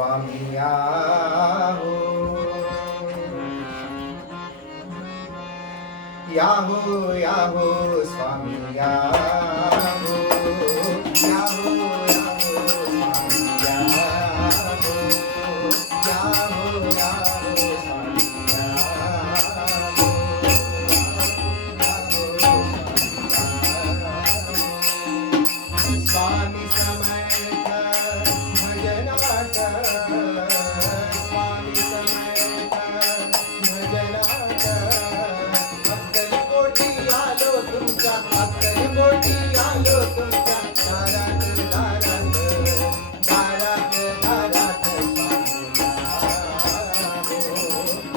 स्वामी Yahoo Yahoo Yahoo स्वामी Yahoo Yahoo Yahoo स्वामी Yahoo Yahoo Yahoo स्वामी Yahoo Swami Samarth भजनात Swami Samarth भजनात अक्कलकोटी आलो तुमच्या अक्कलकोटी आलो तुमच्या दारात दारात दारात दारात स्वामी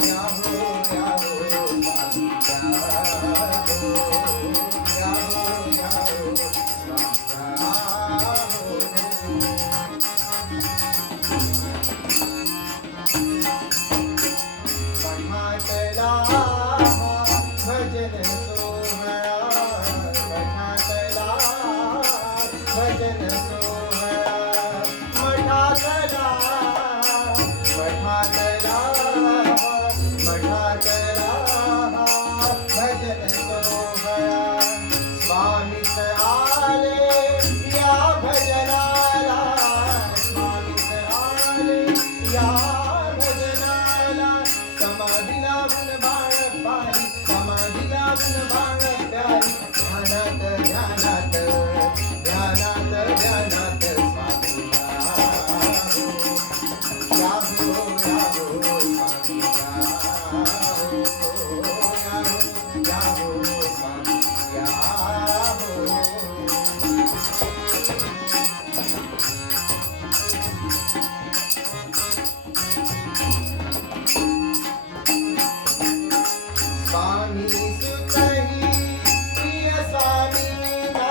याहो याहो स्वामी याहो याहो भजन सोहळा मठातला भजन सोहळा मठातला मठातला मठातला भजन सोहळा स्वामीच आले या भजनाला स्वामीच आले या भजनाला समाधी लावून बाळ पाही समाधी लावून बाळ प्यारी ध्यानात ध्यानात ध्यानात ध्यानात स्वामी याहो याहो स्वामी याहो याहो स्वामी याहो स्वामी सुतही प्रिय स्वामीना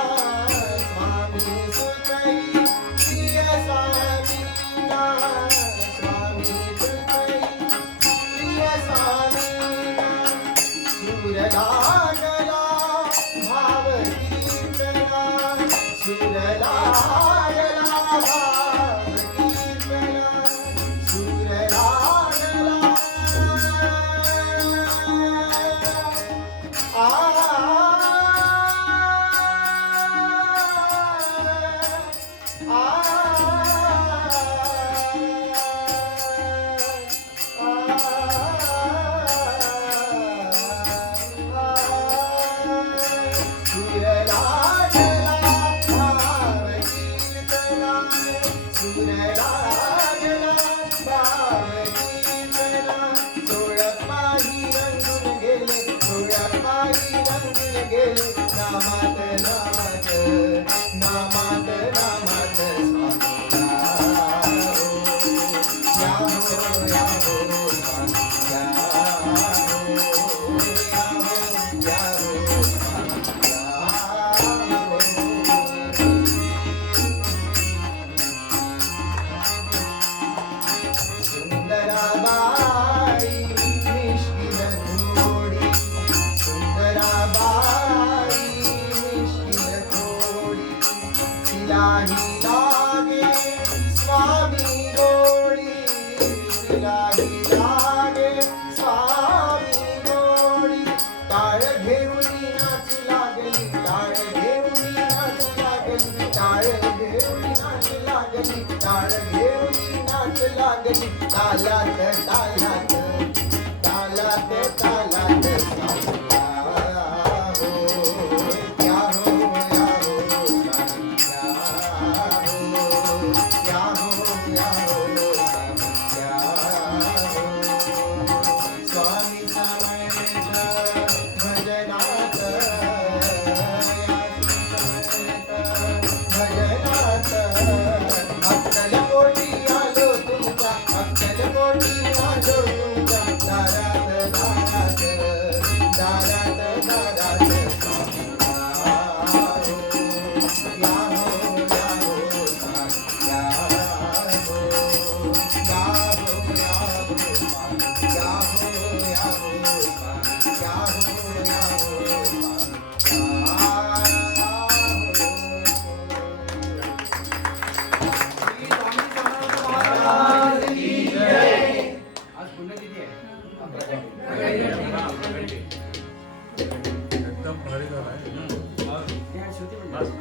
स्वामी सुतही प्रिय स्वामीना स्वामी सुतही प्रिय स्वामीना सूर लागला भाव कीर्तना सूर लागला भाव कीर्तना सूर लागला नामात नामात नामात नामात स्वामी याहो याहो स्वामी याहो याहो स्वामी सुंदराबाई मिश्किल थोडी सुंदराबाई तिलाही लागे स्वामी गोळी तिलाही लागे स्वामी गोळी टाळ घेऊन नाचू लागली टाळ घेऊन नाचू लागली टाळ घेऊन नाचू लागली टाळ घेऊन नाचू लागली तालात